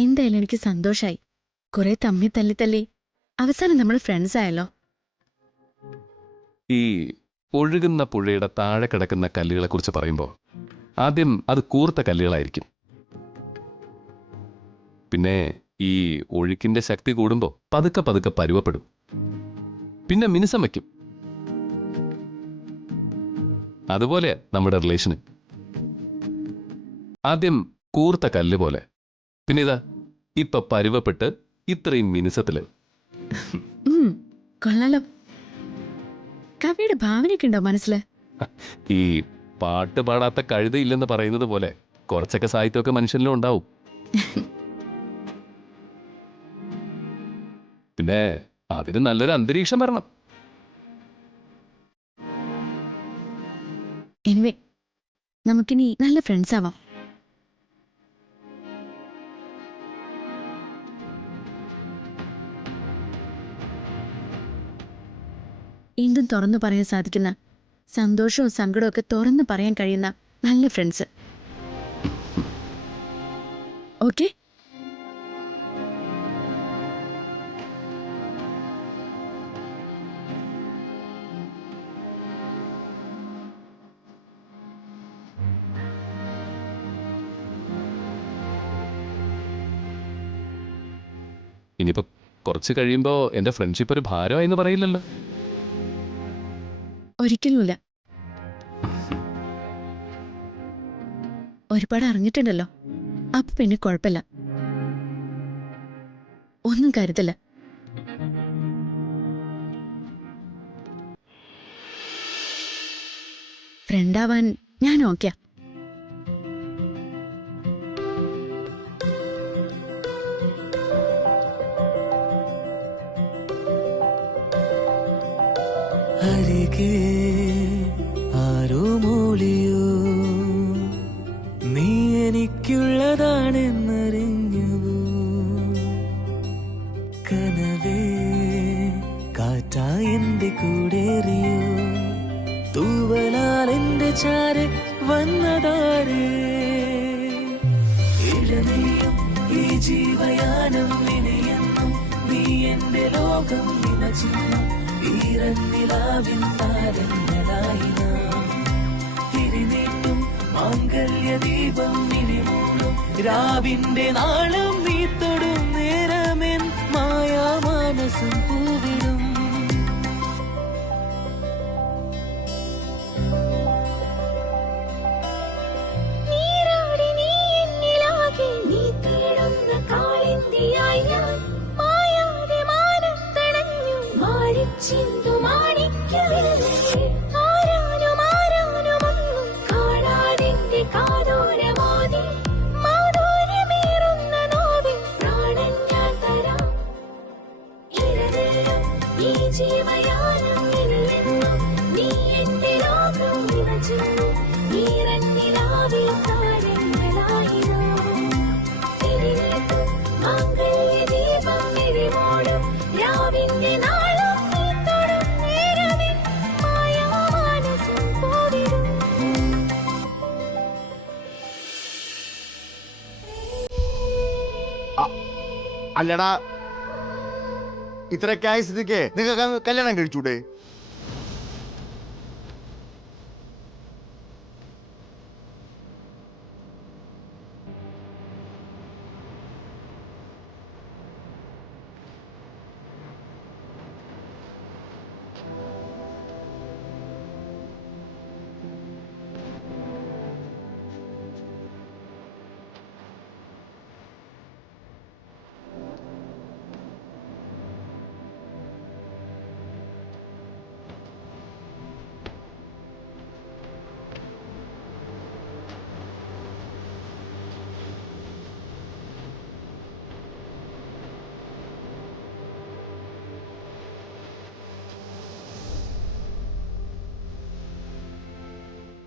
എന്തായാലും എനിക്ക് സന്തോഷായി. കുറെ തമ്മി തല്ലി തല്ലി അവസാനം നമ്മൾ ഫ്രണ്ട്സ് ആയല്ലോ. ഈ ഒഴുകുന്ന പുഴയുടെ താഴെ കിടക്കുന്ന കല്ലുകളെ കുറിച്ച് പറയുമ്പോൾ ആദ്യം അത് കൂർത്ത കല്ലുകളായിരിക്കും. പിന്നെ ഈ ഒഴുക്കിന്റെ ശക്തി കൂടുമ്പോൾ പതുക്കെ പതുക്കെ പരുവപ്പെടും. പിന്നെ മിനുസം വയ്ക്കും. അതുപോലെ നമ്മുടെ റിലേഷന് ആദ്യം കൂർത്ത കല്ല് പോലെ, പിന്നെ ഇതാ ഇപ്പൊ പരുവപ്പെട്ട് ഇത്രയും മിനുസത്തില്. കൊള്ളാലോ. കവിയുടെ ഭാവനയൊക്കെ ഉണ്ടോ മനസ്സില്? ഈ പാട്ട് പാടാത്ത കഴുതയില്ലെന്ന് പറയുന്നത് പോലെ കുറച്ചൊക്കെ സാഹിത്യമൊക്കെ മനുഷ്യനിലും ഉണ്ടാവും. പിന്നെ അതിന് നല്ലൊരു അന്തരീക്ഷം വരണം. എനിവേ, നമുക്കിനി നല്ല ഫ്രണ്ട്സ് ആവാം. എന്തും തുറന്നു പറയാൻ സാധിക്കുന്ന, സന്തോഷവും സങ്കടവും ഒക്കെ തുറന്നു പറയാൻ കഴിയുന്ന നല്ല ഫ്രണ്ട്സ്. ഓക്കെ? ഇനിയിപ്പോ കുറച്ച് കഴിയുമ്പോ എന്റെ ഫ്രണ്ട്ഷിപ്പ് ഒരു ഭാരമായി എന്ന് പറയില്ലല്ലോ. ഒരിക്കലുമില്ല. ഒരുപാട് അറിഞ്ഞിട്ടുണ്ടല്ലോ. അപ്പൊ പിന്നെ കുഴപ്പമില്ല, ഒന്നും കരുതല്ല. ഫ്രണ്ടാവാൻ ഞാൻ ഓക്കെയാ. അരികെ ആരോ മൂളിയോ, നീ എനിക്കുള്ളതാണെന്നറിഞ്ഞവോ, കനവേ കാറ്റായി എന്റെ കൂടേറിയോ, തൂവലാൽ എന്റെ ചാരെ വന്നതാരേ, ഇഴനെയും ഈ ജീവയാനം ഇനിയെന്നും നീ എന്റെ ലോകം നിലച്ചിരുന്നു. ഈരന്നിലാവിൻ താരങ്ങളായി നാം തിരിനീട്ടും മാംഗല്യദീപം ഇനിമൂളും രാവിന്റെ നാളം നീ തൊടും നേരമെൻ മായാമാനസം പൂവിടും. അല്ലടാ, ഇത്രയൊക്കെ ആയ സ്ഥിതിക്ക് നിങ്ങൾക്ക് കല്യാണം കഴിച്ചൂടെ?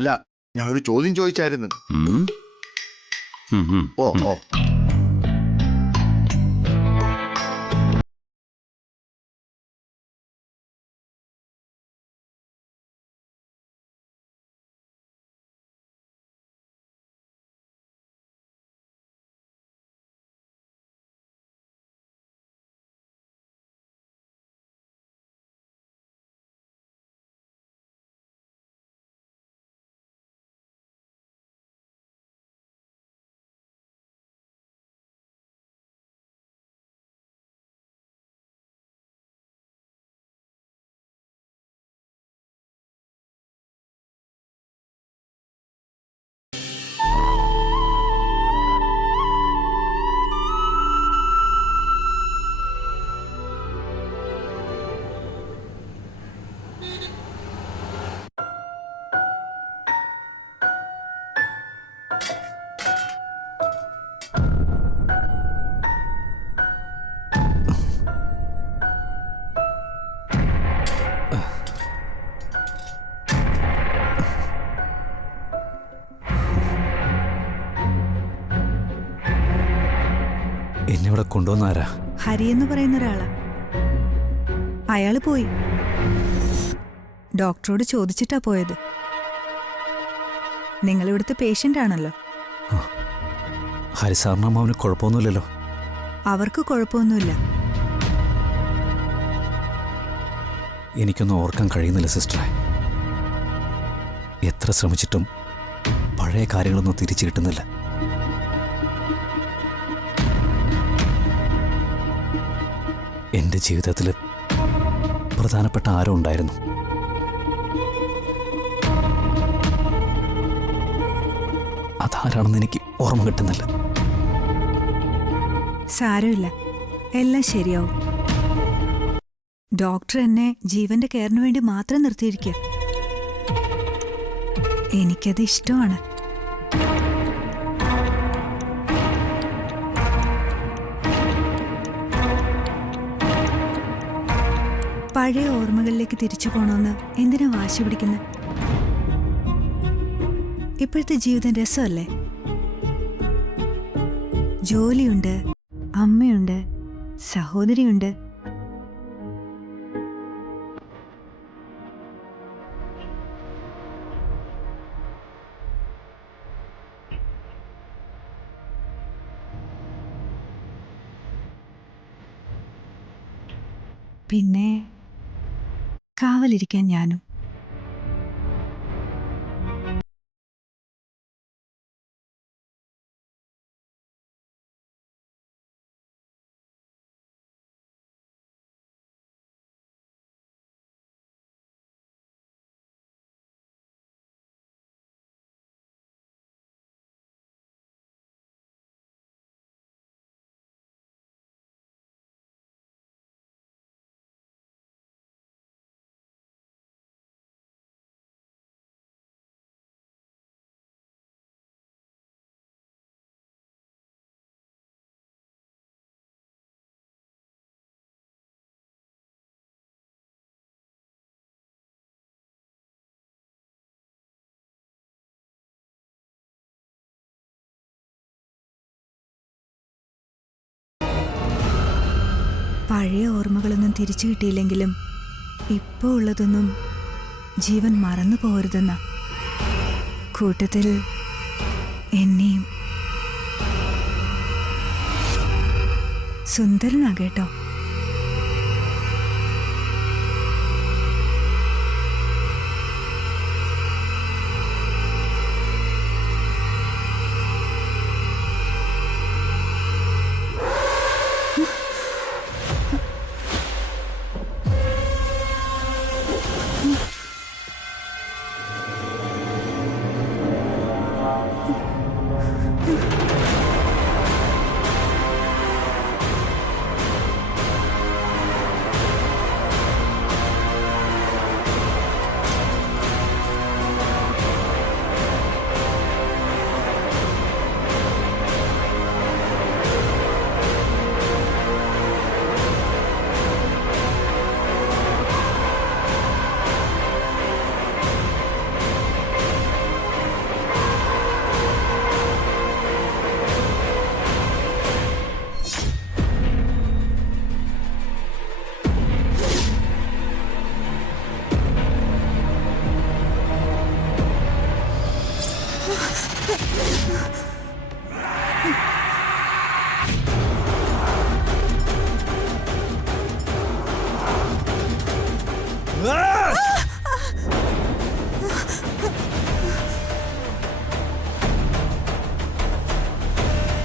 അല്ല, ഞാൻ ഒരു ചോദ്യം ചോദിച്ചായിരുന്നു. ഓ ഓ എന്നിവിടെ കൊണ്ടുവന്നാരാ? ഹരി എന്ന് പറയുന്ന ഒരാളാ. അയാള് പോയി. ഡോക്ടറോട് ചോദിച്ചിട്ടാ പോയത്. നിങ്ങളിവിടുത്തെ പേഷ്യന്റ് ആണല്ലോ. ഹരിസാറിന് അമ്മാവന് കുഴപ്പമൊന്നുമില്ലല്ലോ? അവർക്ക് കുഴപ്പമൊന്നുമില്ല. എനിക്കൊന്നും ഓർക്കാൻ കഴിയുന്നില്ല സിസ്റ്ററെ. എത്ര ശ്രമിച്ചിട്ടും പഴയ കാര്യങ്ങളൊന്നും തിരിച്ചു കിട്ടുന്നില്ല. എൻ്റെ ജീവിതത്തിൽ പ്രധാനപ്പെട്ട ആരോ ഉണ്ടായിരുന്നു. അതാരാണെന്ന് എനിക്ക് ഓർമ്മ കിട്ടുന്നില്ല. സാരമില്ല, എല്ലാം ശരിയാവും. ഡോക്ടർ എന്നെ ജീവന്റെ കെയറിന് വേണ്ടി മാത്രം നിർത്തിയിരിക്കുക. എനിക്കത് ഇഷ്ടമാണ്. പഴയ ഓർമ്മകളിലേക്ക് തിരിച്ചു പോണമെന്ന് എന്തിനാ വാശി പിടിക്കുന്നത്? ഇപ്പോഴത്തെ ജീവിതം രസമല്ലേ? ജോലിയുണ്ട്, അമ്മയുണ്ട്, സഹോദരിയുണ്ട്. പിന്നെ കാവലിരിക്കാൻ ഞാനും. പഴയ ഓർമ്മകളൊന്നും തിരിച്ചു കിട്ടിയില്ലെങ്കിലും ഇപ്പോൾ ഉള്ളതൊന്നും ജീവൻ മറന്നു പോകരുതെന്ന കൂട്ടത്തിൽ എന്നെയും. സുന്ദരനാ കേട്ടോ.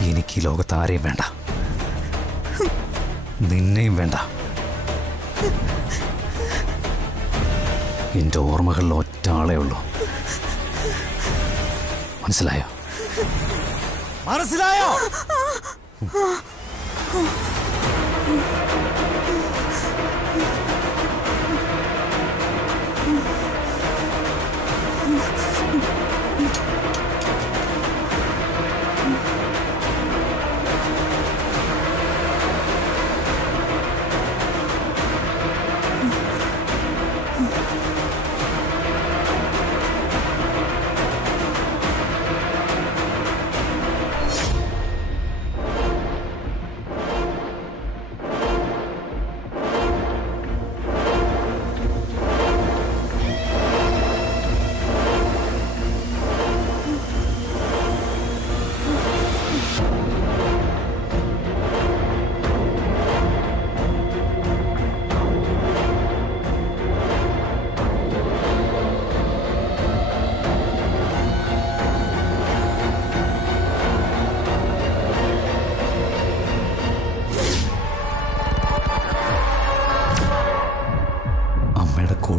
എനിക്ക് ഈ ലോകത്ത് ആരെയും വേണ്ട, നിന്നെയും വേണ്ട. എൻ്റെ ഓർമ്മകളിൽ ഒറ്റ ആളേ ഉള്ളൂ. മനസ്സിലായോ? മനസ്സിലായോ?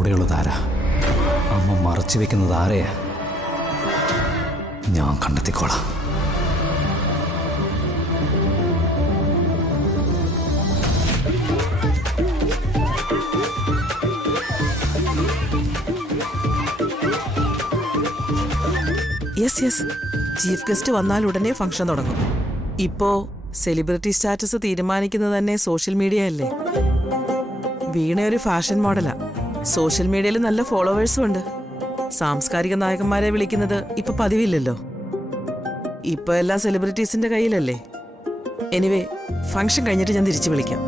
കൂടെയുള്ളത് ആരാ? അമ്മ മറച്ചു വെക്കുന്നത് ആരെയാ? ഞാൻ കണ്ടെത്തിക്കോളാം. യെസ് യെസ്, ചീഫ് ഗസ്റ്റ് വന്നാൽ ഉടനെ ഫംഗ്ഷൻ തുടങ്ങും. ഇപ്പോ സെലിബ്രിറ്റി സ്റ്റാറ്റസ് തീരുമാനിക്കുന്നത് തന്നെ സോഷ്യൽ മീഡിയ അല്ലേ? വീണ ഒരു ഫാഷൻ മോഡലാ. സോഷ്യൽ മീഡിയയിൽ നല്ല ഫോളോവേഴ്സും ഉണ്ട്. സാംസ്കാരിക നായകന്മാരെ വിളിക്കുന്നത് ഇപ്പൊ പതിവില്ലല്ലോ. ഇപ്പൊ എല്ലാം സെലിബ്രിറ്റീസിന്റെ കയ്യിലല്ലേ. എനിവേ, ഫംഗ്ഷൻ കഴിഞ്ഞിട്ട് ഞാൻ തിരിച്ചു വിളിക്കാം.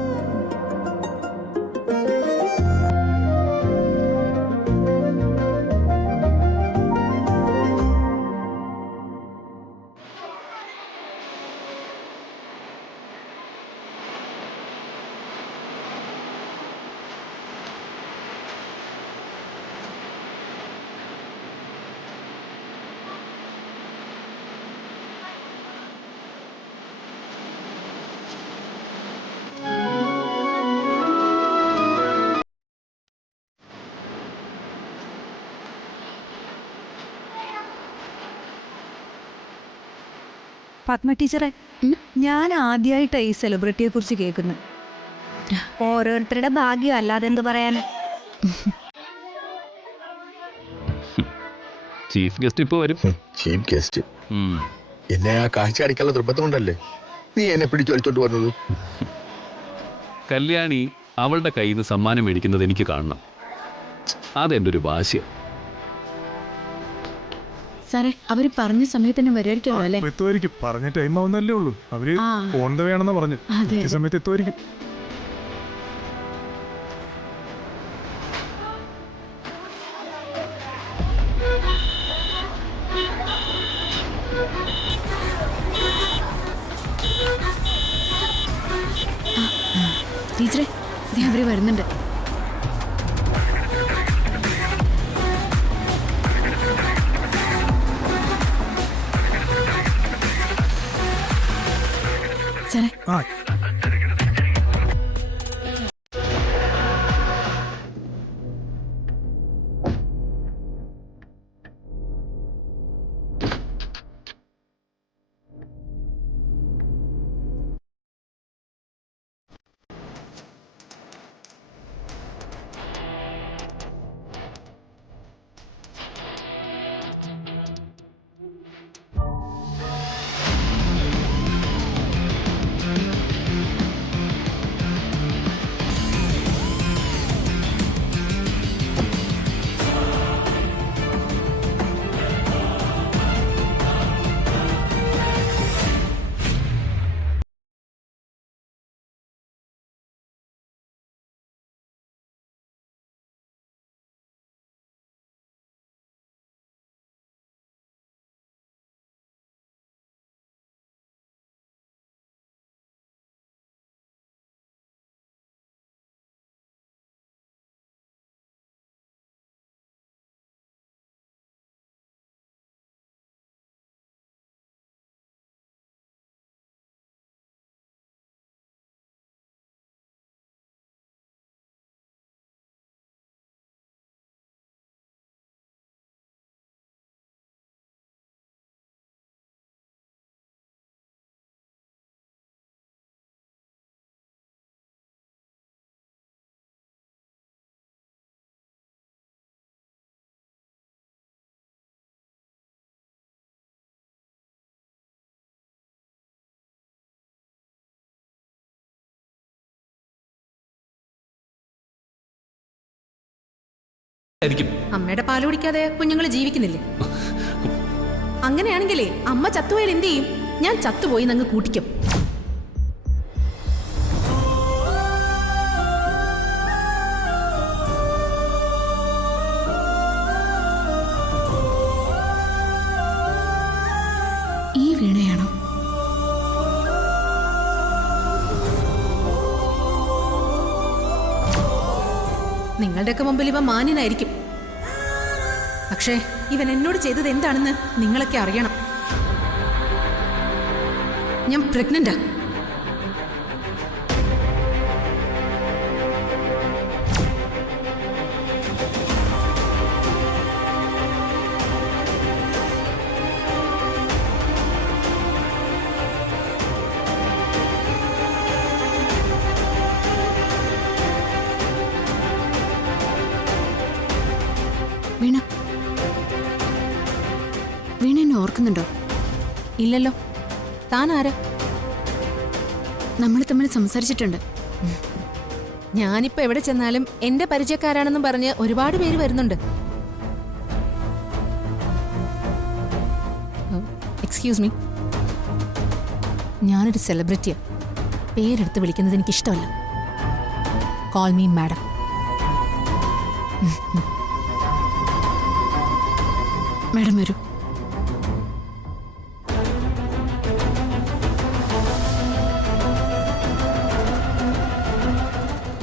പത്മ ടീച്ചറെ, ഞാൻ ആദ്യമായിട്ടാണ് ഈ സെലിബ്രിറ്റിയെ കുറിച്ച് കേൾക്കുന്നത്. ഓരോരുത്തരുടെ ഭാഗ്യം അല്ലാതെ എന്ത് പറയാൻ. ചീഫ് ഗസ്റ്റ് ഇപ്പൊ വരും. ചീഫ് ഗസ്റ്റ് എന്നെ ആ കാഴ്ച അടിക്കാനുള്ള നിർബന്ധം കൊണ്ടല്ലേ നീ എന്നെ പിടിച്ചു വലിച്ചോണ്ട് വന്നത്? കല്യാണി അവളുടെ കയ്യിൽ നിന്ന് സമ്മാനം മേടിക്കുന്നത് എനിക്ക് കാണണം. അതെൻ്റെ ഒരു വാശിയാണ്. സാറേ, അവര് പറഞ്ഞ സമയത്ത് തന്നെ വരുമായിരിക്കുമല്ലോ അല്ലേ? എത്തുമായിരിക്കും. പറഞ്ഞ ടൈം ആവുന്നല്ലേ ഉള്ളൂ. അവര് ഓൺ ദ വേ ആണെന്നാ പറഞ്ഞു. ഈ സമയത്ത് എത്തുമായിരിക്കും. ടീച്ചറെ, അവര് വരുന്നുണ്ട്. സാറേ, അമ്മയുടെ പാല് കുടിക്കാതെ കുഞ്ഞുങ്ങൾ ജീവിക്കുന്നില്ലേ? അങ്ങനെയാണെങ്കിലേ അമ്മ ചത്തുപോയാൽ എന്ത് ചെയ്യും? ഞാൻ ചത്തുപോയി നങ്ങ് കൂട്ടിക്കും. ഈ വീണയാണോ? നിങ്ങളുടെയൊക്കെ മുമ്പിൽ ഇവ മാന്യനായിരിക്കും. പക്ഷേ ഇവൻ എന്നോട് ചെയ്തത് എന്താണെന്ന് നിങ്ങളൊക്കെ അറിയണം. ഞാൻ പ്രഗ്നന്റാ. ഓർക്കുന്നുണ്ടോ? ഇല്ലല്ലോ. താൻ ആരാ? നമ്മൾ തമ്മിൽ സംസാരിച്ചിട്ടുണ്ട്. ഞാനിപ്പോ എവിടെ ചെന്നാലും എന്റെ പരിചയക്കാരാണെന്നും പറഞ്ഞ് ഒരുപാട് പേര് വരുന്നുണ്ട്. എക്സ്ക്യൂസ് മീ, ഞാനൊരു സെലിബ്രിറ്റിയാ. പേരെടുത്ത് വിളിക്കുന്നത് എനിക്കിഷ്ടമല്ല. Call me madam. മാഡം വരൂ.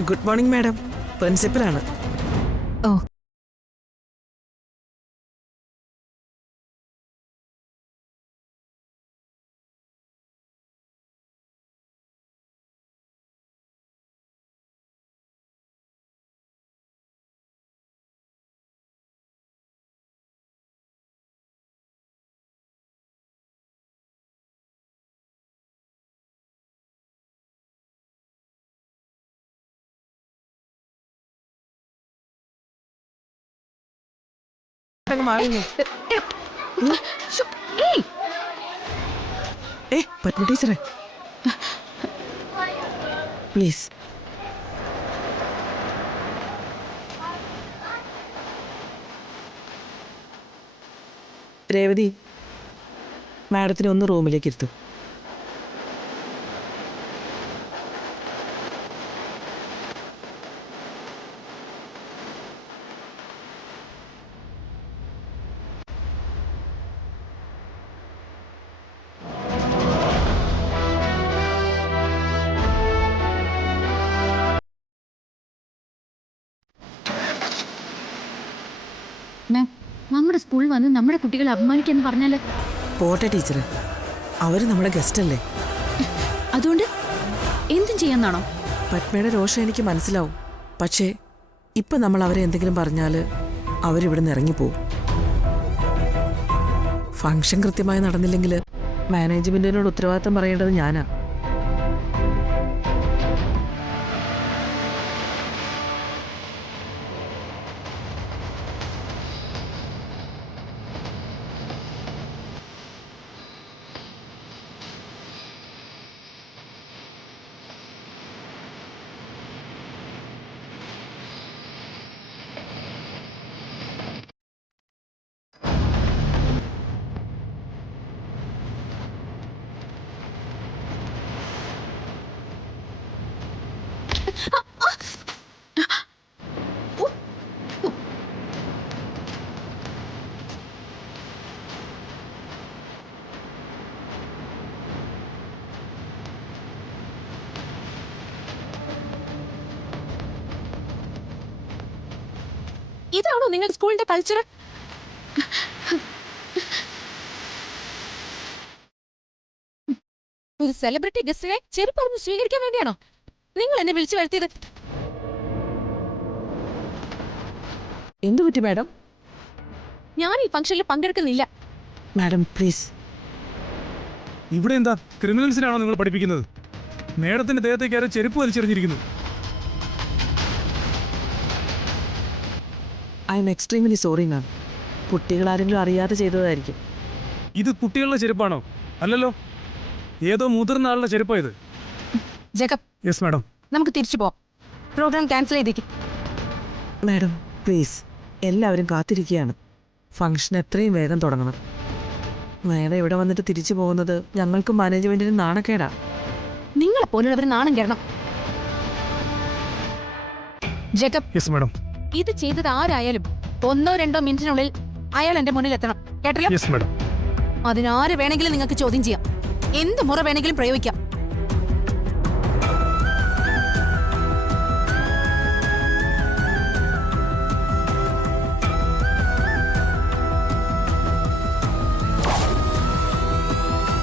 ഗുഡ് മോർണിംഗ് മാഡം, പ്രിൻസിപ്പലാണ്. ഓ, പത്മ ടീച്ചറെ പ്ലീസ്. രേവതി, മാഡത്തിനെ ഒന്ന് റൂമിലേക്ക് ഇരുത്തും. നമ്മുടെ സ്കൂളിൽ വന്ന് നമ്മുടെ കുട്ടികളെ അപമാനിക്കാന്ന് പറഞ്ഞാല് പോട്ടെ ടീച്ചറെ, അവർ നമ്മുടെ ഗസ്റ്റ് അല്ലേ. അതുകൊണ്ട് എന്തും ചെയ്യാന്നാണോ? പത്മയുടെ രോഷം എനിക്ക് മനസ്സിലാവും. പക്ഷേ ഇപ്പം നമ്മൾ അവരെ എന്തെങ്കിലും പറഞ്ഞാൽ അവരിവിടെ നിന്ന് ഇറങ്ങിപ്പോവും. ഫംഗ്ഷൻ കൃത്യമായി നടന്നില്ലെങ്കിൽ മാനേജ്മെന്റിനോട് ഉത്തരവാദിത്തം പറയേണ്ടത് ഞാനാ. ഇതാണോ നിങ്ങൾ സ്കൂളിന്റെ കൾച്ചർ? ഒരു സെലിബ്രിറ്റി ഗസ്റ്റിനെ ചെറുപ്പറഞ്ഞ് സ്വീകരിക്കാൻ വേണ്ടിയാണോ നിങ്ങൾ എന്നെ വിളിച്ചു വരുത്തിയത്? എന്തു പറ്റി മാഡം? ഞാൻ ഈ ഫംഗ്ഷനിൽ പങ്കെടുക്കുന്നില്ല. Madam please. ഇവിടെ എന്താ ക്രിമിനൽസിനാണോ നിങ്ങൾ പഠിപ്പിക്കുന്നത്? മേഡത്തിന്റെ ദേഹത്തേക്ക് ആരോ ചെരുപ്പ് വലിച്ചെറിഞ്ഞിരിക്കുന്നു. I am extremely sorry ma'am. കുട്ടികളാരെങ്കിലും അറിയാതെ ചെയ്തതായിരിക്കും. ഇത് കുട്ടികളുടെ ചെരുപ്പാണോ? അല്ലല്ലോ, ഏതോ മുതിർന്ന ആളുടെ ചെരുപ്പാ ഇത്. Jacob, yes madam. നമുക്ക് തിരിച്ചു പോവാം. പ്രോഗ്രാം ക്യാൻസൽ ചെയ്തേക്ക്. മാഡം പ്ലീസ്, എല്ലാവരും കാത്തിരിക്കുകയാണ്. ഫംഗ്ഷൻ എത്രയും വേഗം തുടങ്ങണം. മാഡം ഇവിടെ വന്നിട്ട് തിരിച്ചു പോകുന്നത് ഞങ്ങൾക്കും മാനേജ്മെന്റിനും നാണക്കേടാ. നിങ്ങളെ പോലുള്ളവർ നാണം കയറണം. Jacob, yes madam. ഇത് ചെയ്തത് ആരായാലും 1-2 മിനിറ്റിനുള്ളിൽ അയാൾ എന്റെ മുന്നിൽ എത്തണം. കേട്ടല്ലോ? Yes madam. അതിനാര് വേണമെങ്കിലും നിങ്ങൾക്ക് ചോദ്യം ചെയ്യാം. എന്ത് മുറ വേണമെങ്കിലും പ്രയോഗിക്കാം.